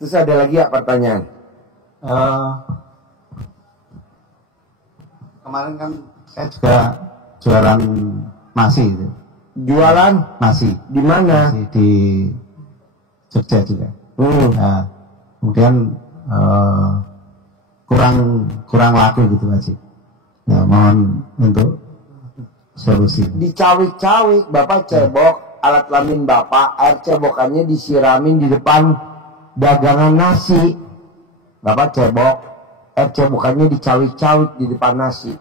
Terus ada lagi ya pertanyaan? Kemarin kan saya juga jualan nasi itu. Jualan nasi di mana? Nasi di Jogja juga. Nah, kemudian kurang laku gitu Haji. Ya, mohon untuk solusi. Di cawik-cawik Bapak cebok alat kelamin Bapak, air cebokannya disiramin di depan dagangan nasi. Bapak cebok, air cebokannya dicawik-cawik di depan nasi.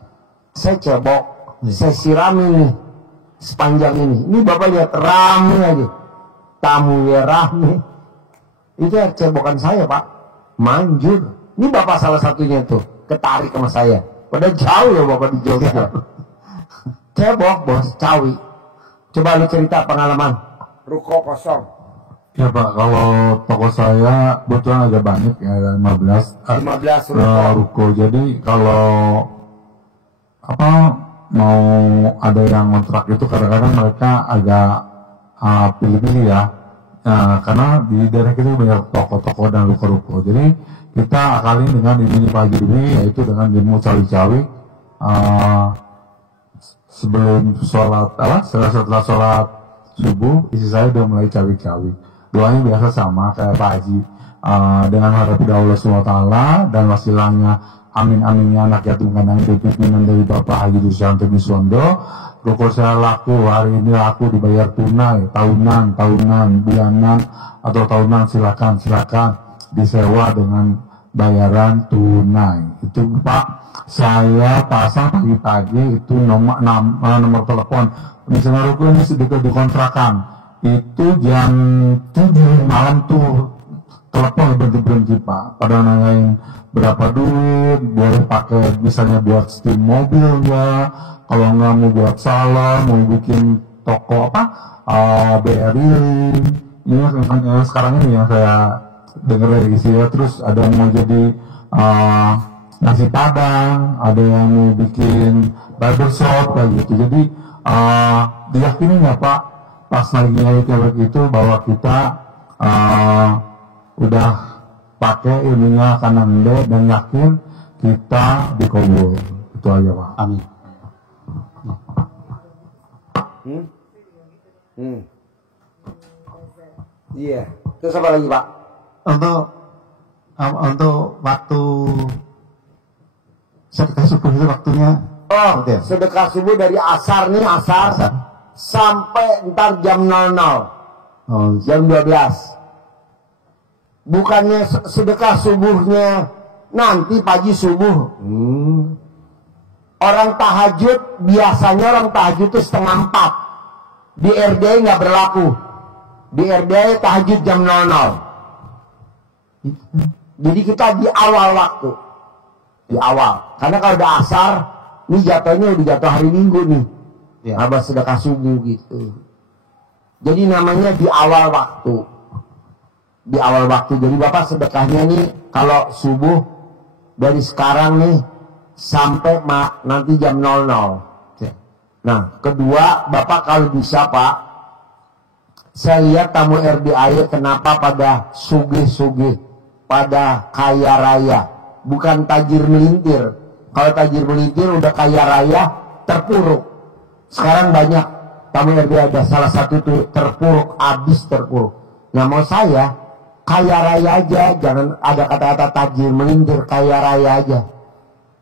Saya cebok, saya siramin nih sepanjang ini. Ini Bapak lihat rame aja, tamu ya rame. Itu air cebokan saya Pak, manjur. Ini Bapak salah satunya tuh, ketarik sama saya. Padahal jauh ya Bapak di Jogja. Cebok bos, cawi. Coba lu cerita pengalaman ruko kosong. Ya Pak, kalau toko saya kebetulan agak banyak ya, 15 ruko. Jadi kalau mau ada yang kontrak itu kadang-kadang mereka agak pilih-pilih ya. Karena di daerah kita banyak toko-toko dan ruko-ruko. Jadi kita akali dengan ini pagi ini, yaitu dengan ilmu cawi-cawi. Sebelum sholat, setelah sholat subuh, istri saya udah mulai cawi-cawi. Doanya biasa sama kayak Pak Haji, dengan harap Allah SWT dan wasilahnya amin-aminnya anak yatim kandang pimpinan dari Bapak Haji Dusyanto Bisondo. Ruko saya laku, hari ini laku dibayar tunai, tahunan, bulanan, atau tahunan silakan disewa dengan bayaran tunai. Itu Pak, saya pasang pagi-pagi itu nomor telepon. Misalnya ruko ini sedikit dikontrakan, itu jam 7 malam tuh telepon berhenti Pak, pada nanyain berapa duit, boleh pakai misalnya buat steam mobil enggak, kalau enggak mau buat salon, mau bikin toko BRI. Ini yang sekarang ini yang saya dengar dari isi ya. Terus ada yang mau jadi nasi padang, ada yang mau bikin barbershop kayak gitu. Jadi diyakini nggak Pak, pas naiknya kayak begitu bahwa kita udah pakai ilmunya kanande dan yakin kita dikabul. Itu aja Pak. Amin. Iya. Terus apa lagi Pak? Untuk waktu sedekah subuh itu waktunya. Sedekah subuh dari asar sampai ntar jam 00. Jam 12. Bukannya sedekah subuhnya nanti pagi subuh. Orang tahajud, biasanya orang tahajud itu 3:30. Di RDI nggak berlaku. Di RDI tahajud jam 00. Jadi kita di awal waktu. Di awal. Karena kalau udah asar, ini jatuhnya udah jatuh hari Minggu nih. Abah sedekah subuh gitu. Jadi namanya di awal waktu. Di awal waktu. Jadi Bapak sedekahnya nih kalau subuh dari sekarang nih sampai nanti jam 00. Nah, kedua, Bapak kalau bisa Pak, saya lihat tamu RDI kenapa pada sugih-sugih, pada kaya raya, bukan tajir melintir. Kalau tajir melintir udah kaya raya, terpuruk. Sekarang banyak tamu RDI ada salah satu tuh terpuruk, habis terpuruk. Nah, mau saya kaya raya aja, jangan ada kata-kata tajir melintir, kaya raya aja.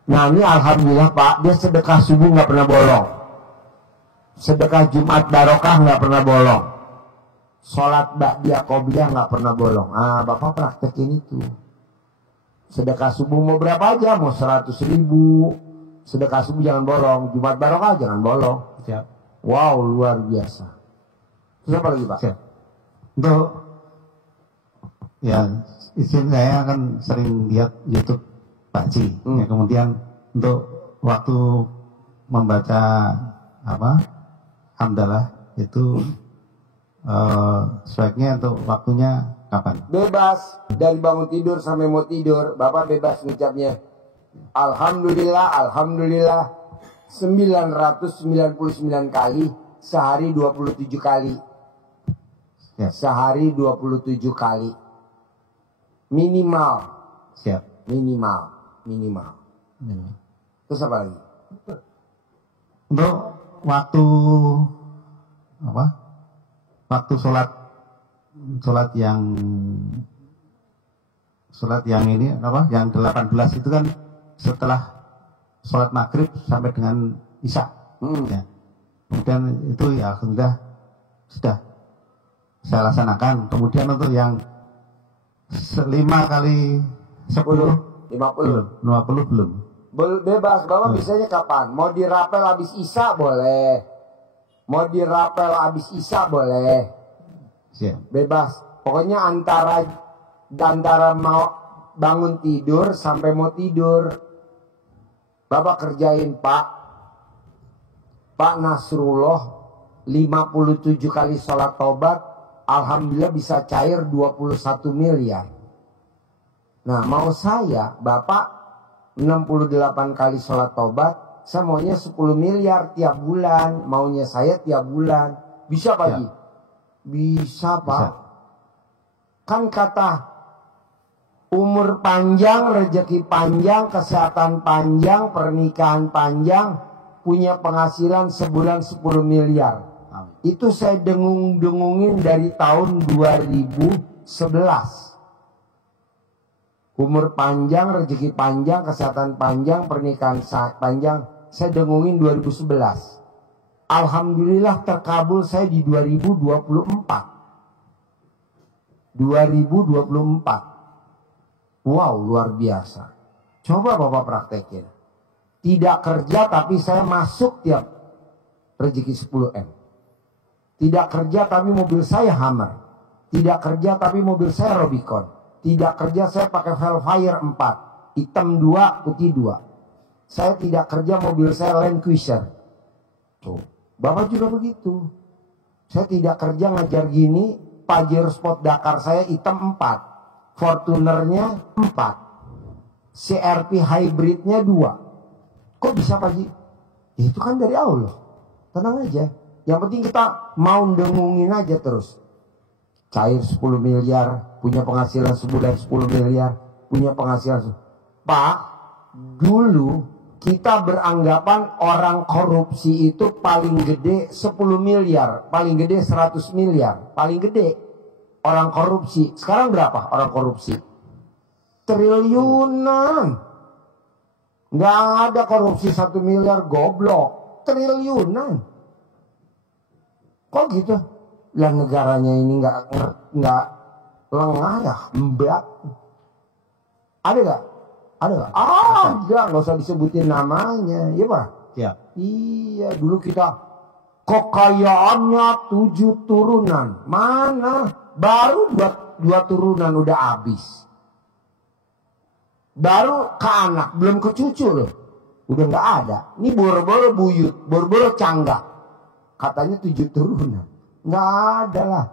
Nah, ini alhamdulillah Pak, dia sedekah subuh nggak pernah bolong. Sedekah Jumat barokah nggak pernah bolong. Sholat ba'diyah qobliyah nggak pernah bolong. Bapak praktekin itu. Sedekah subuh mau berapa aja, mau 100.000. Sedekah subuh jangan bolong. Jumat barokah jangan bolong. Siap. Wow, luar biasa. Terus apa lagi Pak? Siap. Untuk ya, istri saya kan sering lihat YouTube Pak Ji. Ya, kemudian untuk waktu membaca hamdalah itu sebaiknya untuk waktunya kapan? Bebas dari bangun tidur sampai mau tidur, Bapak bebas ngucapnya Alhamdulillah, Alhamdulillah 999 kali, sehari 27 kali. Siap. Sehari 27 kali. Minimal. Siap. Minimal. Terus apa lagi? Untuk waktu waktu sholat yang ini yang 18 itu kan setelah sholat maghrib sampai dengan isya. Ya. Kemudian itu ya alhamdulillah sudah saya laksanakan. Kemudian untuk yang 5 kali 10 50 belum. Bebas, Bapak bisanya kapan? Mau dirapel habis isya boleh. Mau dirapel habis isya boleh. Siap. Bebas. Pokoknya antara mau bangun tidur sampai mau tidur. Bapak kerjain, Pak Nasrullah 57 kali sholat tobat, alhamdulillah bisa cair 21 miliar. Nah, mau saya, Bapak 68 kali sholat tobat, saya maunya 10 miliar tiap bulan. Maunya saya tiap bulan. Bisa Pak Ji? Bisa Pak. Kan kata umur panjang, rezeki panjang, kesehatan panjang, pernikahan panjang, punya penghasilan sebulan 10 miliar. Itu saya dengung-dengungin dari tahun 2011. Umur panjang, rezeki panjang, kesehatan panjang, pernikahan panjang, saya dengungin 2011. Alhamdulillah terkabul saya di 2024. Wow, luar biasa. Coba Bapak praktekin. Tidak kerja tapi saya masuk tiap rezeki 10M. Tidak kerja tapi mobil saya Hummer. Tidak kerja tapi mobil saya Rubicon. Tidak kerja saya pakai Velfire 4. Hitam 2, putih 2. Saya tidak kerja mobil saya Land Cruiser. Tuh. Bapak juga begitu. Saya tidak kerja ngajar gini. Pajero Sport Dakar saya hitam 4. Fortunernya 4. CRP hybridnya 2. Kok bisa Pak Ji? Ya, itu kan dari Allah. Tenang aja. Yang penting kita mau dengungin aja terus. Cair 10 miliar, punya penghasilan sebulan 10 miliar, punya penghasilan. Pak, dulu kita beranggapan orang korupsi itu paling gede 10 miliar, paling gede 100 miliar, paling gede orang korupsi. Sekarang berapa orang korupsi? Triliunan. Nggak ada korupsi 1 miliar, goblok. Triliunan. Kok gitu? Lah negaranya ini nggak lengah ya, mbak. Ada nggak? Ada nggak? Nggak usah disebutin namanya, ya Pak? Ya. Iya, dulu kita kekayaannya 7 turunan, mana? Baru 2 turunan udah habis. Baru ke anak, belum ke cucu loh, udah nggak ada. Ini boro-boro buyut, boro-boro canggah, katanya 7 turunan. Nggak ada lah.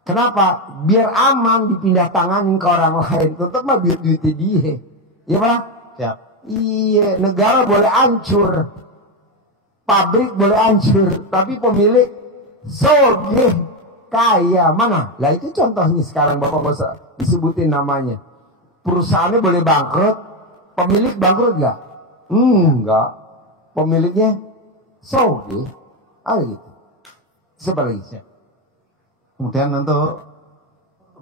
Kenapa? Biar aman dipindah tanganin ke orang lain. Tetap mah duit-duitnya dia. Iya Pak? Siap. Iya, negara boleh hancur. Pabrik boleh hancur. Tapi pemilik soge kaya. Mana? Lah itu contohnya sekarang Bapak nggak usah disebutin namanya. Perusahaannya boleh bangkrut. Pemilik bangkrut nggak? Enggak. Pemiliknya soge. Gitu. Siapa lagi? Kemudian untuk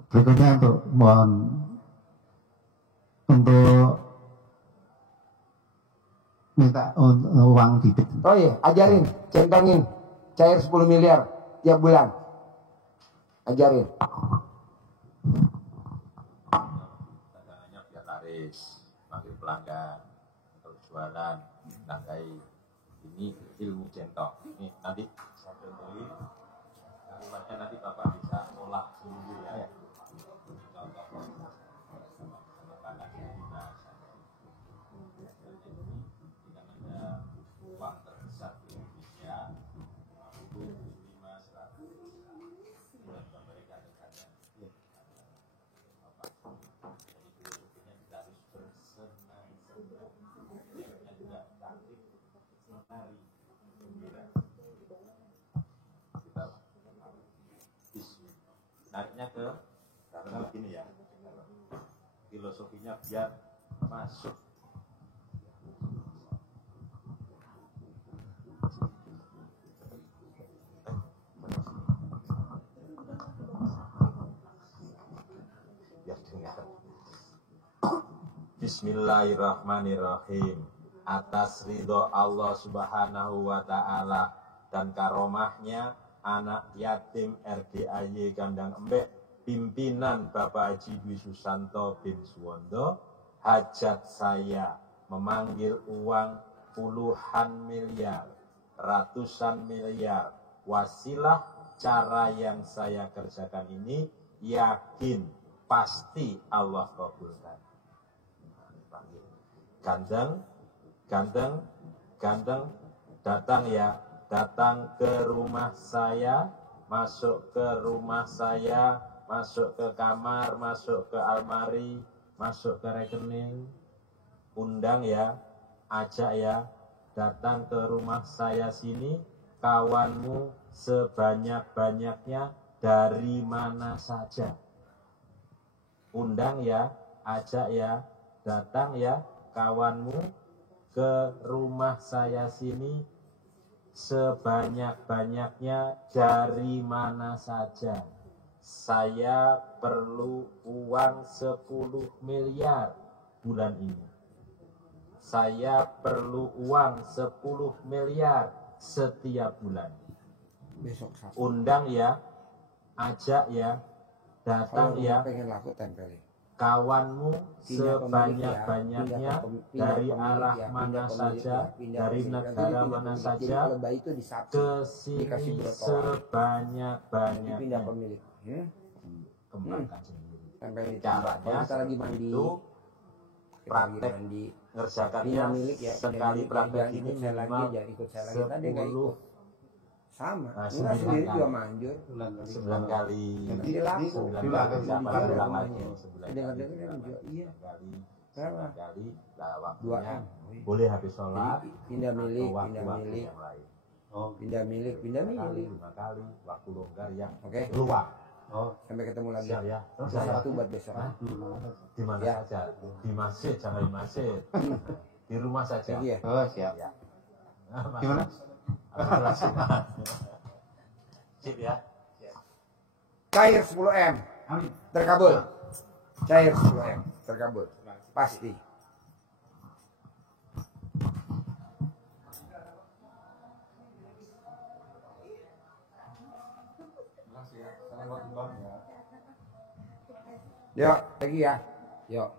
berikutnya untuk minta uang bibit. Oh iya, ajarin, centangin cair 10 miliar tiap bulan. Ajarin. Dagangannya biar laris, makin pelanggan, terus jualan, nangkai. Ini ilmu centok. Ini nanti saya contohin. Kalimatnya nanti Bapak bisa olah sendiri ya. Contoh makanan yang dibahas. Tidak ada uang terbesar di Indonesia arahnya karena begini ya, filosofinya biar masuk. Bismillahirrahmanirrahim. Atas ridho Allah Subhanahu wa Ta'ala dan karomahnya, anak yatim RDAY Kandang Embek, pimpinan Bapak Haji Dwi Susanto bin Suwondo, hajat saya memanggil uang puluhan miliar, ratusan miliar. Wasilah cara yang saya kerjakan ini yakin pasti Allah kabulkan. Ganteng, datang ya, datang ke rumah saya, masuk ke rumah saya, masuk ke kamar, masuk ke almari, masuk ke rekening, undang ya, ajak ya, datang ke rumah saya sini, kawanmu sebanyak-banyaknya dari mana saja. Undang ya, ajak ya, datang ya, kawanmu ke rumah saya sini sebanyak-banyaknya dari mana saja. Saya perlu uang 10 miliar bulan ini. Saya perlu uang 10 miliar setiap bulan. Besok undang ya, ajak ya, datang ya, pengen laku tempelin. Kawanmu sebanyak-banyaknya dari arah mana saja, dari negara mana saja, ke sini sebanyak-banyaknya. Kembangkan sendiri. Caranya itu praktek ngerjakannya sekali praktek ini minimal 10 sama, enggak sendiri juga manjur 9 kali. Jadi laku. 9 kali ulang lagi. Dengar-dengar iya. 9 kali lah waktunya. Boleh habis sholat. Pindah milik. Pindah milik. 5 kali waktu longgar yang oke. luang. Sampai ketemu lagi. Siap ya. Satu buat besok. Di mana saja. Di masjid, jangan di masjid. Di rumah saja. Iya. Oh, siap. Gimana? Sip ya. Cair 10M. Terkabul. Cair 10M. Terkabul. Pasti. Yuk, lagi ya. Yuk.